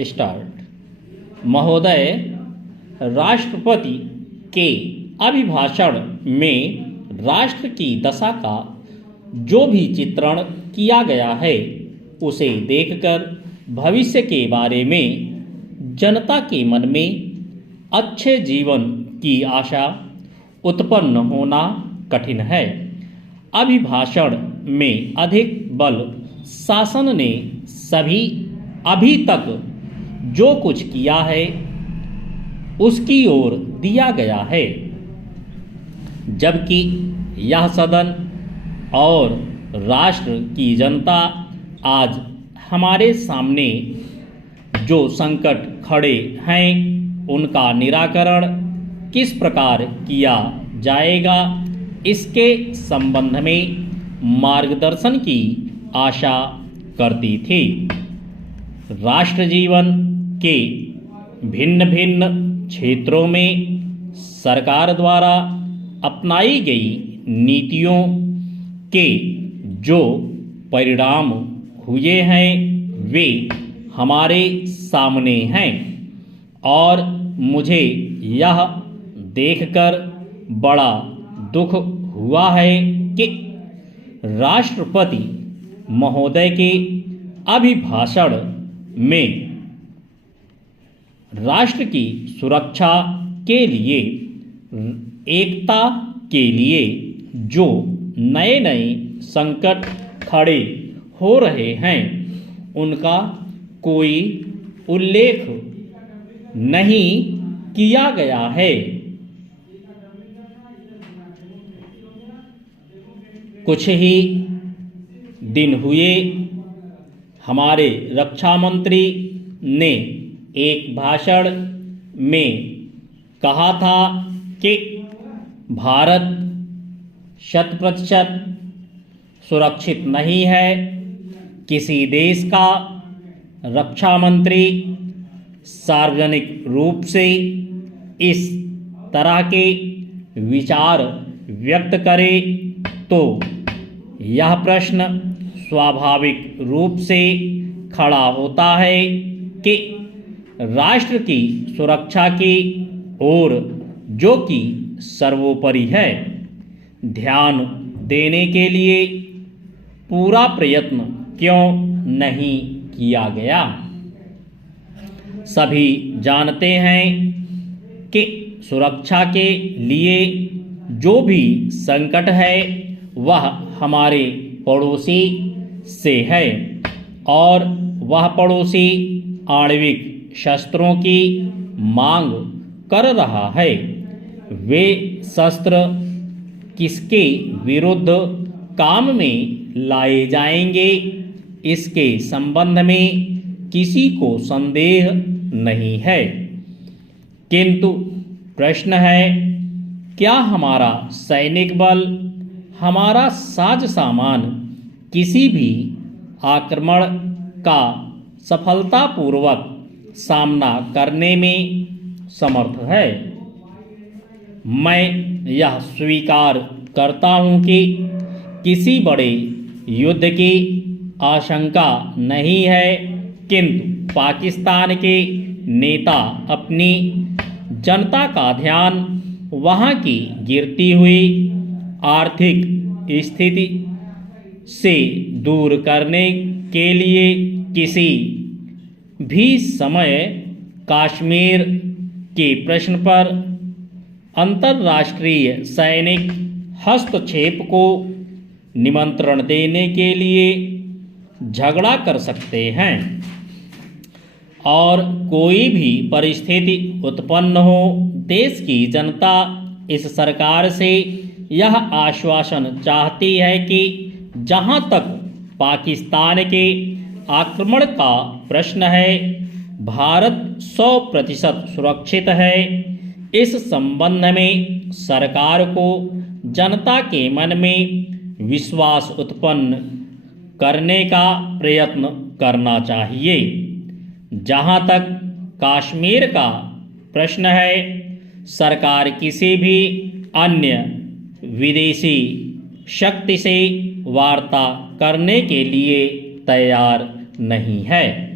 Start. महोदय, राष्ट्रपति के अभिभाषण में राष्ट्र की दशा का जो भी चित्रण किया गया है उसे देखकर भविष्य के बारे में जनता के मन में अच्छे जीवन की आशा उत्पन्न होना कठिन है। अभिभाषण में अधिक बल शासन ने अभी तक जो कुछ किया है उसकी ओर दिया गया है, जबकि यह सदन और राष्ट्र की जनता आज हमारे सामने जो संकट खड़े हैं उनका निराकरण किस प्रकार किया जाएगा, इसके संबंध में मार्गदर्शन की आशा करती थी। राष्ट्र जीवन के भिन्न भिन्न क्षेत्रों में सरकार द्वारा अपनाई गई नीतियों के जो परिणाम हुए हैं वे हमारे सामने हैं और मुझे यह देखकर बड़ा दुख हुआ है कि राष्ट्रपति महोदय के अभिभाषण में राष्ट्र की सुरक्षा के लिए, एकता के लिए जो नए नए संकट खड़े हो रहे हैं उनका कोई उल्लेख नहीं किया गया है। कुछ ही दिन हुए हमारे रक्षा मंत्री ने एक भाषण में कहा था कि भारत 100% सुरक्षित नहीं है। किसी देश का रक्षा मंत्री सार्वजनिक रूप से इस तरह के विचार व्यक्त करे तो यह प्रश्न स्वाभाविक रूप से खड़ा होता है कि राष्ट्र की सुरक्षा की ओर, जो कि सर्वोपरि है, ध्यान देने के लिए पूरा प्रयत्न क्यों नहीं किया गया। सभी जानते हैं कि सुरक्षा के लिए जो भी संकट है वह हमारे पड़ोसी से है और वह पड़ोसी आणविक शस्त्रों की मांग कर रहा है। वे शस्त्र किसके विरुद्ध काम में लाए जाएंगे, इसके संबंध में किसी को संदेह नहीं है, किंतु प्रश्न है क्या हमारा सैनिक बल, हमारा साज सामान किसी भी आक्रमण का सफलतापूर्वक सामना करने में समर्थ है। मैं यह स्वीकार करता हूं कि किसी बड़े युद्ध की आशंका नहीं है, किंतु पाकिस्तान के नेता अपनी जनता का ध्यान वहां की गिरती हुई आर्थिक स्थिति से दूर करने के लिए किसी भी समय कश्मीर के प्रश्न पर अंतर्राष्ट्रीय सैनिक हस्तक्षेप को निमंत्रण देने के लिए झगड़ा कर सकते हैं और कोई भी परिस्थिति उत्पन्न हो, देश की जनता इस सरकार से यह आश्वासन चाहती है कि जहां तक पाकिस्तान के आक्रमण का प्रश्न है, भारत 100% सुरक्षित है। इस संबंध में सरकार को जनता के मन में विश्वास उत्पन्न करने का प्रयत्न करना चाहिए। जहां तक कश्मीर का प्रश्न है, सरकार किसी भी अन्य विदेशी शक्ति से वार्ता करने के लिए तैयार नहीं है।